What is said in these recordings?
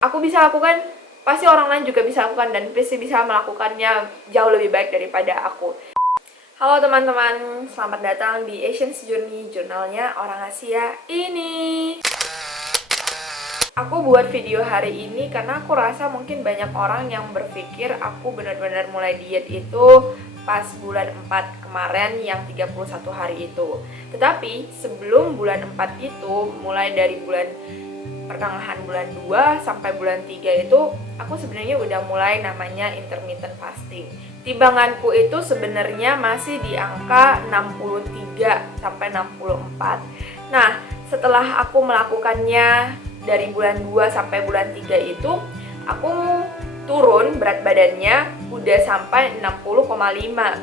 aku bisa lakukan, pasti orang lain juga bisa lakukan, dan pasti bisa melakukannya jauh lebih baik daripada aku. Halo teman-teman, selamat datang di Asian's Journey, jurnalnya orang Asia ini. Aku buat video hari ini karena aku rasa mungkin banyak orang yang berpikir aku benar-benar mulai diet itu pas bulan 4 kemarin yang 31 hari itu. Tetapi sebelum bulan 4 itu, mulai dari pertengahan bulan 2 sampai bulan 3 itu aku sebenarnya udah mulai namanya intermittent fasting. Timbanganku itu sebenarnya masih di angka 63 sampai 64. Nah, setelah aku melakukannya dari bulan 2 sampai bulan 3 itu, aku turun berat badannya udah sampai 60,5.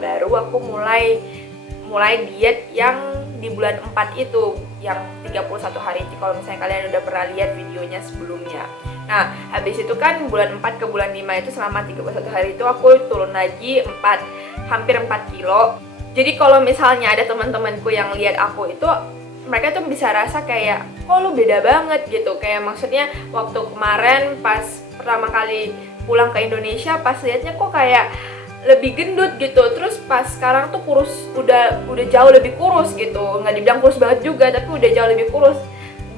Baru aku mulai diet yang di bulan 4 itu, yang 31 hari itu. Kalau misalnya kalian udah pernah lihat videonya sebelumnya. Nah, habis itu kan bulan 4 ke bulan 5 itu selama 31 hari itu aku turun lagi hampir 4 kilo. Jadi kalau misalnya ada teman-temanku yang lihat aku itu, mereka tuh bisa rasa kayak, kok lu beda banget gitu. Kayak maksudnya waktu kemarin pas pertama kali pulang ke Indonesia, pas liatnya kok kayak lebih gendut gitu, terus pas sekarang tuh kurus, udah jauh lebih kurus gitu. Nggak dibilang kurus banget juga, tapi udah jauh lebih kurus.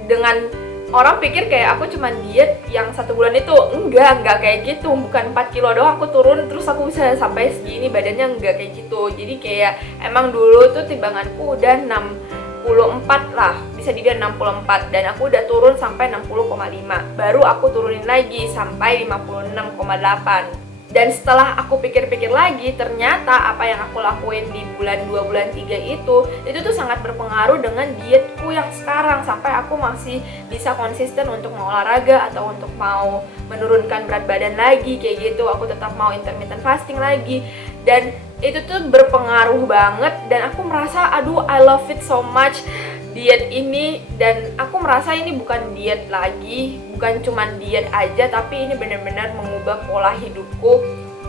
Dengan orang pikir kayak aku cuman diet yang 1 bulan itu, enggak kayak gitu. Bukan 4 kilo doang aku turun terus aku bisa sampai segini badannya, enggak kayak gitu. Jadi kayak emang dulu tuh timbanganku udah 64 lah, bisa dibilang 64, dan aku udah turun sampai 60,5. Baru aku turunin lagi sampai 56,8. Dan setelah aku pikir-pikir lagi, ternyata apa yang aku lakuin di bulan 2, bulan 3 itu tuh sangat berpengaruh dengan dietku yang sekarang. Sampai aku masih bisa konsisten untuk mau olahraga atau untuk mau menurunkan berat badan lagi kayak gitu. Aku tetap mau intermittent fasting lagi. Dan itu tuh berpengaruh banget, dan aku merasa aduh, I love it so much diet ini. Dan aku merasa ini bukan diet lagi, bukan cuman diet aja, tapi ini benar-benar mengubah pola hidupku.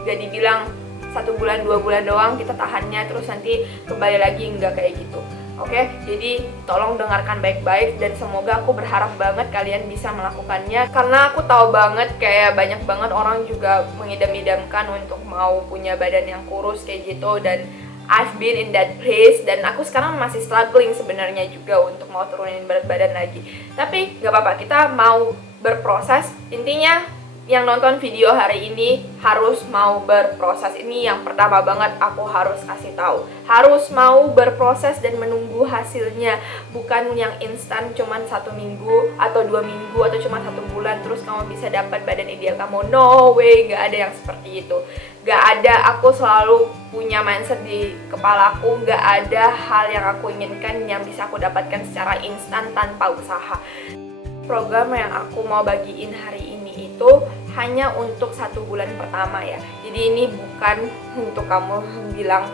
Gak dibilang 1 bulan 2 bulan doang kita tahannya terus nanti kembali lagi, enggak kayak gitu. Oke, jadi tolong dengarkan baik-baik, dan semoga, aku berharap banget kalian bisa melakukannya. Karena aku tahu banget kayak banyak banget orang juga mengidam-idamkan untuk mau punya badan yang kurus kayak gitu, dan I've been in that place, dan aku sekarang masih struggling sebenarnya juga untuk mau turunin berat badan lagi. Tapi gak apa-apa, kita mau berproses. Intinya yang nonton video hari ini harus mau berproses. Ini yang pertama banget aku harus kasih tahu. Harus mau berproses dan menunggu hasilnya. Bukan yang instan cuman 1 minggu atau 2 minggu atau cuma 1 bulan terus kamu bisa dapat badan ideal kamu. No way, gak ada yang seperti itu. Gak ada. Aku selalu punya mindset di kepalaku, gak ada hal yang aku inginkan yang bisa aku dapatkan secara instan tanpa usaha. Program yang aku mau bagiin hari ini itu hanya untuk 1 bulan pertama ya. Jadi ini bukan untuk kamu bilang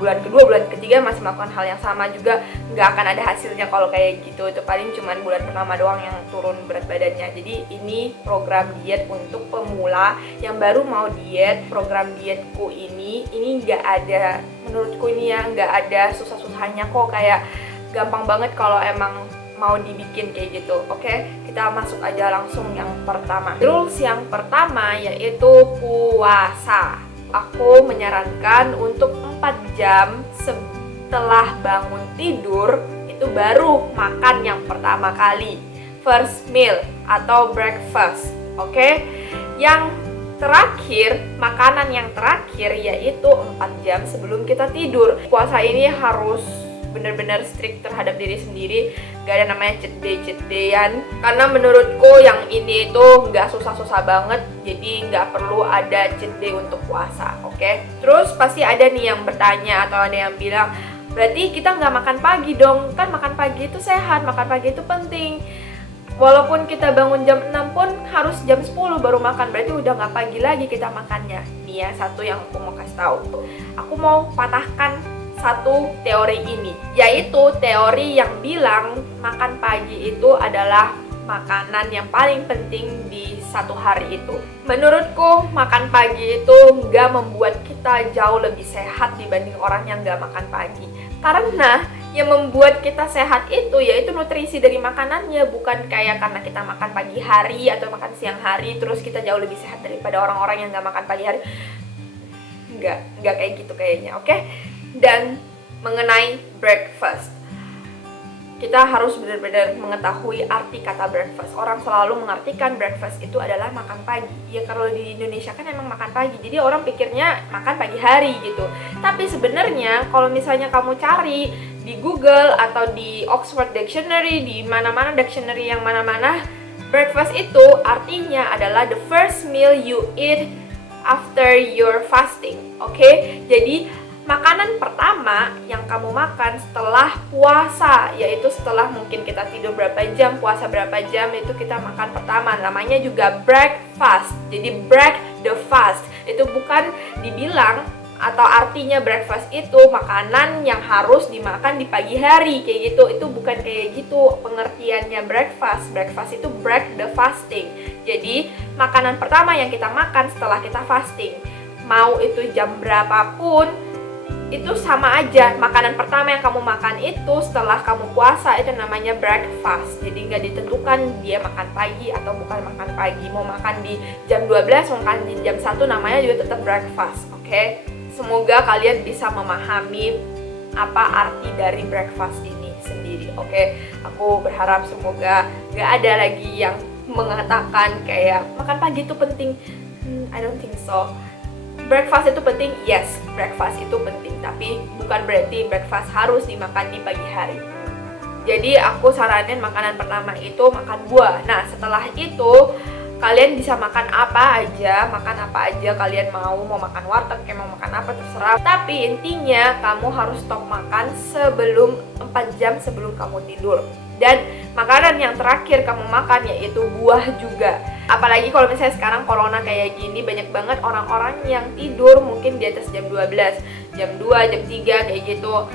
bulan kedua, bulan ketiga masih melakukan hal yang sama juga nggak akan ada hasilnya kalau kayak gitu. Itu paling cuman bulan pertama doang yang turun berat badannya. Jadi ini program diet untuk pemula yang baru mau diet. Program dietku ini nggak ada, menurutku ini ya nggak ada susah-susahnya kok. Kayak gampang banget kalau emang mau dibikin kayak gitu. Oke, kita masuk aja langsung yang pertama. Rules yang pertama yaitu puasa. Aku menyarankan untuk 4 jam setelah bangun tidur itu baru makan yang pertama kali, first meal atau breakfast. Oke, yang terakhir, makanan yang terakhir yaitu 4 jam sebelum kita tidur. Puasa ini harus benar-benar strict terhadap diri sendiri. Gak ada namanya cheat day-an. Karena menurutku yang ini tuh gak susah-susah banget. Jadi gak perlu ada cheat day untuk puasa. Oke? Terus pasti ada nih yang bertanya atau ada yang bilang, berarti kita gak makan pagi dong? Kan makan pagi itu sehat, makan pagi itu penting. Walaupun kita bangun jam 6 pun harus jam 10 baru makan. Berarti udah gak pagi lagi kita makannya. Nih ya, satu yang aku mau kasih tahu. Aku mau patahkan satu teori ini, yaitu teori yang bilang makan pagi itu adalah makanan yang paling penting di 1 hari itu. Menurutku makan pagi itu nggak membuat kita jauh lebih sehat dibanding orang yang nggak makan pagi. Karena yang membuat kita sehat itu yaitu nutrisi dari makanannya, bukan kayak karena kita makan pagi hari atau makan siang hari terus kita jauh lebih sehat daripada orang-orang yang nggak makan pagi hari. Nggak kayak gitu kayaknya, oke? Dan mengenai breakfast, kita harus benar-benar mengetahui arti kata breakfast. Orang selalu mengartikan breakfast itu adalah makan pagi. Ya kalau di Indonesia kan emang makan pagi, jadi orang pikirnya makan pagi hari gitu. Tapi sebenarnya kalau misalnya kamu cari di Google atau di Oxford Dictionary, di mana-mana dictionary yang mana-mana, breakfast itu artinya adalah the first meal you eat after your fasting. Oke? Jadi makanan pertama yang kamu makan setelah puasa, yaitu setelah mungkin kita tidur berapa jam, puasa berapa jam, itu kita makan pertama. Namanya juga breakfast. Jadi break the fast. Itu bukan dibilang atau artinya breakfast itu makanan yang harus dimakan di pagi hari kayak gitu. Itu bukan kayak gitu pengertiannya breakfast. Breakfast itu break the fasting. Jadi makanan pertama yang kita makan setelah kita fasting, mau itu jam berapapun, itu sama aja. Makanan pertama yang kamu makan itu setelah kamu puasa itu namanya breakfast. Jadi nggak ditentukan dia makan pagi atau bukan makan pagi. Mau makan di jam 12, mau makan di jam 1, namanya juga tetap breakfast. Oke? Semoga kalian bisa memahami apa arti dari breakfast ini sendiri. Oke? Aku berharap semoga nggak ada lagi yang mengatakan kayak makan pagi itu penting. I don't think so. Breakfast itu penting, yes, breakfast itu penting, tapi bukan berarti breakfast harus dimakan di pagi hari. Jadi aku saranin makanan pertama itu makan buah. Nah setelah itu kalian bisa makan apa aja kalian mau makan warteg, kayak mau makan apa terserah. Tapi intinya kamu harus stop makan sebelum 4 jam sebelum kamu tidur. Dan makanan yang terakhir kamu makan yaitu buah juga. Apalagi kalau misalnya sekarang corona kayak gini, banyak banget orang-orang yang tidur mungkin di atas jam 12, jam 2, jam 3 kayak gitu.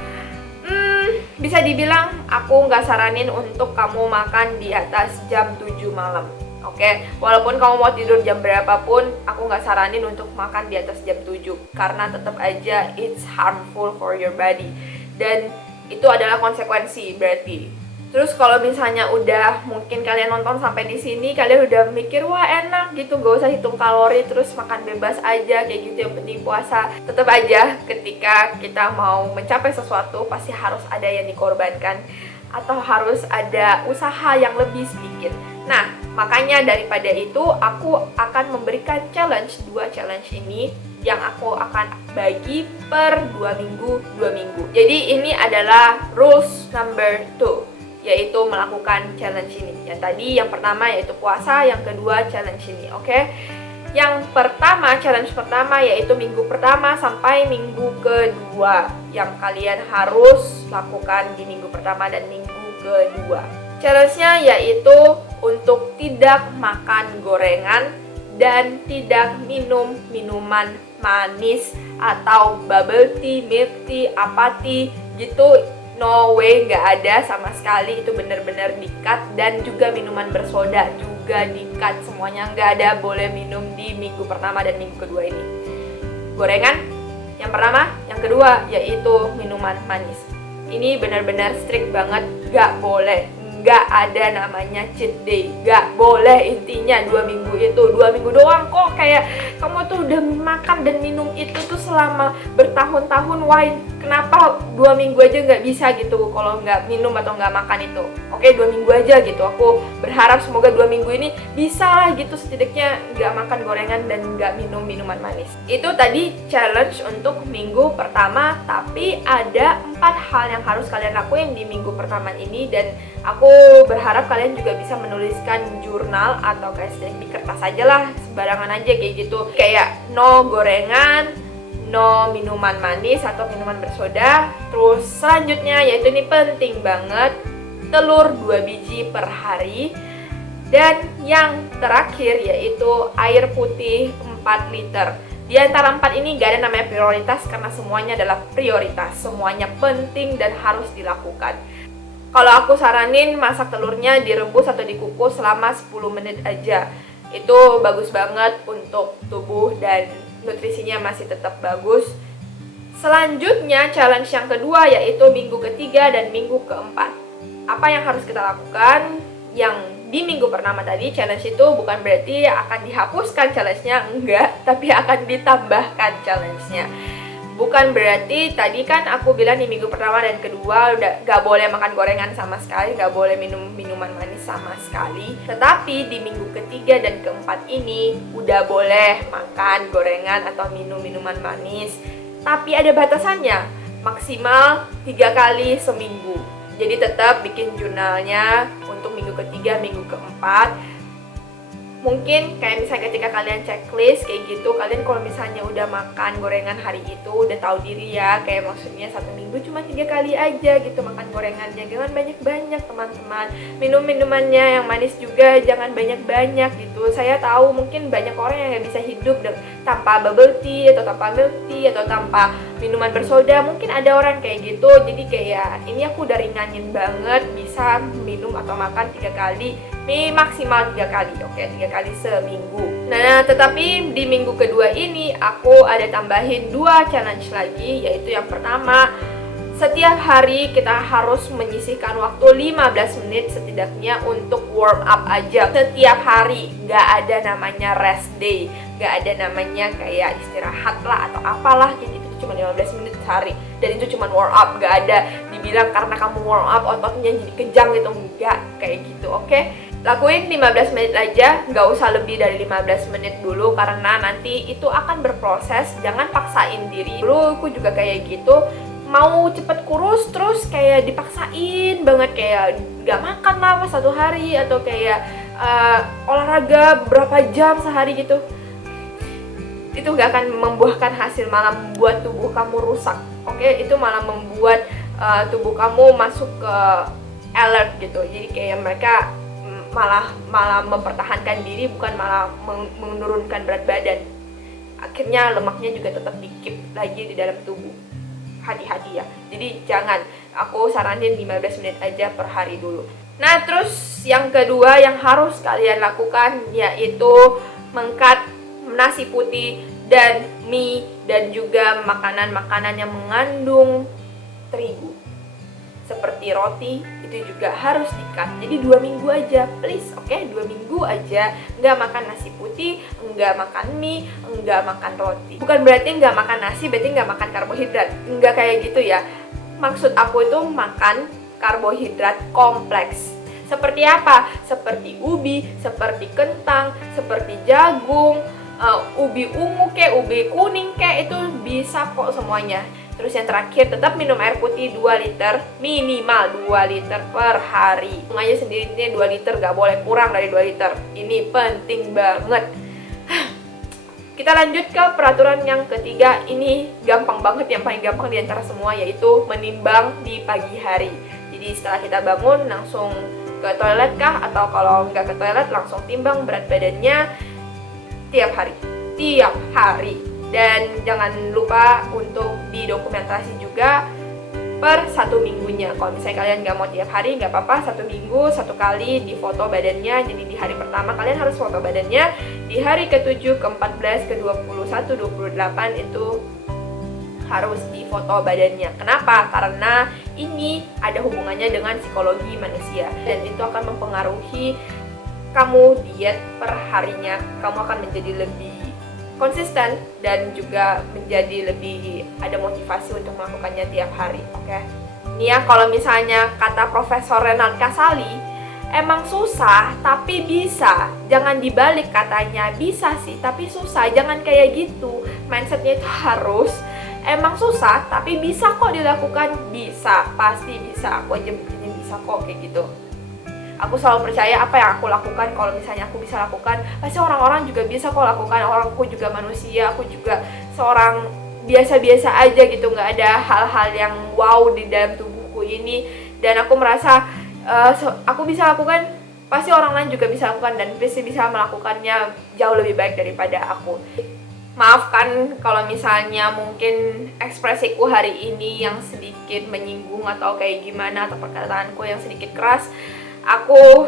Bisa dibilang aku nggak saranin untuk kamu makan di atas jam 7 malam. Oke, walaupun kamu mau tidur jam berapapun, aku nggak saranin untuk makan di atas jam 7 karena tetap aja it's harmful for your body. Dan itu adalah konsekuensi berarti. Terus kalau misalnya udah mungkin kalian nonton sampai di sini, kalian udah mikir wah enak gitu, gak usah hitung kalori, terus makan bebas aja kayak gitu, yang penting puasa. Tetap aja ketika kita mau mencapai sesuatu pasti harus ada yang dikorbankan atau harus ada usaha yang lebih sedikit. Nah, makanya daripada itu aku akan memberikan challenge, 2 challenge ini yang aku akan bagi per 2 minggu. Jadi ini adalah rules number 2, yaitu melakukan challenge ini. Yang tadi yang pertama yaitu puasa, yang kedua challenge ini, oke? Yang pertama, challenge pertama yaitu minggu pertama sampai minggu kedua yang kalian harus lakukan di minggu pertama dan minggu kedua. Challenge-nya yaitu untuk tidak makan gorengan dan tidak minum minuman manis atau bubble tea, milk tea, apa tea gitu. No way, nggak ada sama sekali, itu bener-bener di-cut. Dan juga minuman bersoda juga di-cut, semuanya nggak ada boleh minum di minggu pertama dan minggu kedua ini. Gorengan yang pertama, yang kedua yaitu minuman manis. Ini benar-benar strict banget, nggak boleh. Nggak ada namanya cheat day, nggak boleh. Intinya 2 minggu itu 2 minggu doang kok, kayak kamu tuh udah makan dan minum itu tuh selama bertahun-tahun. Why? Kenapa 2 minggu aja nggak bisa gitu kalau nggak minum atau nggak makan itu? Oke, 2 minggu aja gitu. Aku berharap semoga 2 minggu ini bisa lah gitu, setidaknya nggak makan gorengan dan nggak minum minuman manis. Itu tadi challenge untuk minggu pertama, tapi ada 4 hal yang harus kalian lakuin di minggu pertama ini. Dan aku berharap kalian juga bisa menuliskan jurnal atau kayak di kertas aja lah, sembarangan aja kayak gitu. Kayak no gorengan, no minuman manis atau minuman bersoda. Terus selanjutnya yaitu ini penting banget, telur 2 biji per hari. Dan yang terakhir yaitu air putih 4 liter. Di antara 4 ini gak ada namanya prioritas karena semuanya adalah prioritas. Semuanya penting dan harus dilakukan. Kalau aku saranin masak telurnya direbus atau dikukus selama 10 menit aja. Itu bagus banget untuk tubuh dan nutrisinya masih tetap bagus. Selanjutnya challenge yang kedua yaitu minggu ketiga dan minggu keempat. Apa yang harus kita lakukan? Yang di minggu pertama tadi, challenge itu bukan berarti akan dihapuskan challenge-nya, enggak, tapi akan ditambahkan challenge-nya. Bukan berarti tadi kan aku bilang di minggu pertama dan kedua udah gak boleh makan gorengan sama sekali, gak boleh minum minuman manis sama sekali. Tetapi di minggu ketiga dan keempat ini udah boleh makan gorengan atau minum minuman manis. Tapi ada batasannya, maksimal 3 kali seminggu. Jadi tetap bikin jurnalnya untuk minggu ketiga, minggu keempat. Mungkin kayak misalnya ketika kalian checklist kayak gitu, kalian kalau misalnya udah makan gorengan hari itu udah tahu diri ya, kayak maksudnya 1 minggu cuma 3 kali aja gitu makan gorengannya, jangan banyak-banyak teman-teman. Minum minumannya yang manis juga jangan banyak-banyak gitu. Saya tahu mungkin banyak orang yang nggak bisa hidup tanpa bubble tea atau tanpa milk tea atau tanpa minuman bersoda. Mungkin ada orang kayak gitu, jadi kayak ini aku udah ringanin banget, bisa minum atau makan 3 kali, maksimal 3 kali, oke, 3 kali seminggu. Nah, tetapi di minggu kedua ini aku ada tambahin 2 challenge lagi, yaitu yang pertama, setiap hari kita harus menyisihkan waktu 15 menit setidaknya untuk warm up aja. Setiap hari, nggak ada namanya rest day, nggak ada namanya kayak istirahat lah atau apalah kayak gitu, cuma 15 menit sehari. Dan itu cuma warm up, nggak ada dibilang karena kamu warm up ototnya jadi kejang gitu, nggak kayak gitu, oke? Lakuin 15 menit aja, nggak usah lebih dari 15 menit dulu karena nanti itu akan berproses, jangan paksain diri. Dulu aku juga kayak gitu, mau cepet kurus terus kayak dipaksain banget, kayak nggak makan lah 1 hari atau kayak olahraga berapa jam sehari gitu. Itu nggak akan membuahkan hasil, malah membuat tubuh kamu rusak, oke? Itu malah membuat tubuh kamu masuk ke alert gitu, jadi kayak mereka malah mempertahankan diri, bukan malah menurunkan berat badan. Akhirnya lemaknya juga tetap dikip lagi di dalam tubuh. Hati-hati ya. Jadi jangan, aku saranin 15 menit aja per hari dulu. Nah, terus yang kedua yang harus kalian lakukan yaitu mengkat nasi putih dan mie dan juga makanan-makanan yang mengandung terigu seperti roti, itu juga harus di-cut. Jadi 2 minggu aja, please, oke? 2 minggu aja, nggak makan nasi putih, nggak makan mie, nggak makan roti. Bukan berarti nggak makan nasi, berarti nggak makan karbohidrat. Nggak kayak gitu ya. Maksud aku itu makan karbohidrat kompleks. Seperti apa? Seperti ubi, seperti kentang, seperti jagung, ubi ungu kayak ubi kuning kayak, itu bisa kok semuanya. Terus yang terakhir, tetap minum air putih 2 liter, minimal 2 liter per hari. Aja sendiri ini 2 liter, gak boleh kurang dari 2 liter. Ini penting banget. Kita lanjut ke peraturan yang ketiga. Ini gampang banget, yang paling gampang di antara semua, yaitu menimbang di pagi hari. Jadi setelah kita bangun langsung ke toilet kah, atau kalau nggak ke toilet langsung timbang berat badannya tiap hari. Dan jangan lupa untuk didokumentasi juga per 1 minggunya. Kalau misalnya kalian nggak mau tiap hari, nggak apa-apa, 1 minggu 1 kali di foto badannya. Jadi di hari pertama kalian harus foto badannya, di hari ke-7, ke-14, ke-21, 28 itu harus di foto badannya. Kenapa? Karena ini ada hubungannya dengan psikologi manusia dan itu akan mempengaruhi kamu diet per harinya. Kamu akan menjadi lebih konsisten dan juga menjadi lebih ada motivasi untuk melakukannya tiap hari, oke? Ini ya, kalau misalnya kata Profesor Renald Kasali, emang susah tapi bisa. Jangan dibalik katanya, bisa sih tapi susah. Jangan kayak gitu. Mindsetnya itu harus emang susah tapi bisa kok dilakukan. Bisa, pasti bisa. Aku aja buktinya bisa kok kayak gitu. Aku selalu percaya apa yang aku lakukan, kalau misalnya aku bisa lakukan, pasti orang-orang juga bisa kok lakukan. Aku juga manusia, aku juga seorang biasa-biasa aja gitu, nggak ada hal-hal yang wow di dalam tubuhku ini. Dan aku merasa aku bisa lakukan, pasti orang lain juga bisa lakukan, dan pasti bisa melakukannya jauh lebih baik daripada aku. Maafkan kalau misalnya mungkin ekspresiku hari ini yang sedikit menyinggung atau kayak gimana, atau perkataanku yang sedikit keras. Aku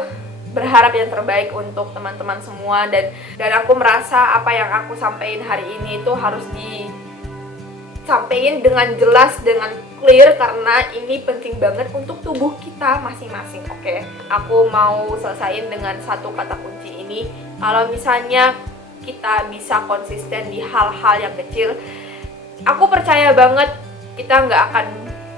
berharap yang terbaik untuk teman-teman semua, dan aku merasa apa yang aku sampaikan hari ini itu harus sampein dengan jelas, dengan clear, karena ini penting banget untuk tubuh kita masing-masing. Oke, aku mau selesain dengan satu kata kunci ini. Kalau misalnya kita bisa konsisten di hal-hal yang kecil, aku percaya banget kita nggak akan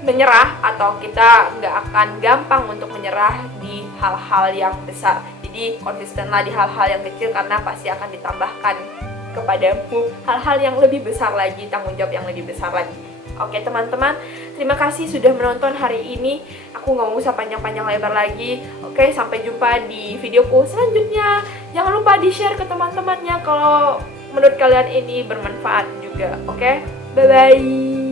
menyerah, atau kita nggak akan gampang untuk menyerah di hal-hal yang besar. Jadi konsistenlah di hal-hal yang kecil, karena pasti akan ditambahkan kepadamu hal-hal yang lebih besar lagi, tanggung jawab yang lebih besar lagi. Oke teman-teman, terima kasih sudah menonton hari ini. Aku nggak usah panjang-panjang lebar lagi. Oke, sampai jumpa di videoku selanjutnya. Jangan lupa di-share ke teman-temannya kalau menurut kalian ini bermanfaat juga. Oke, bye-bye.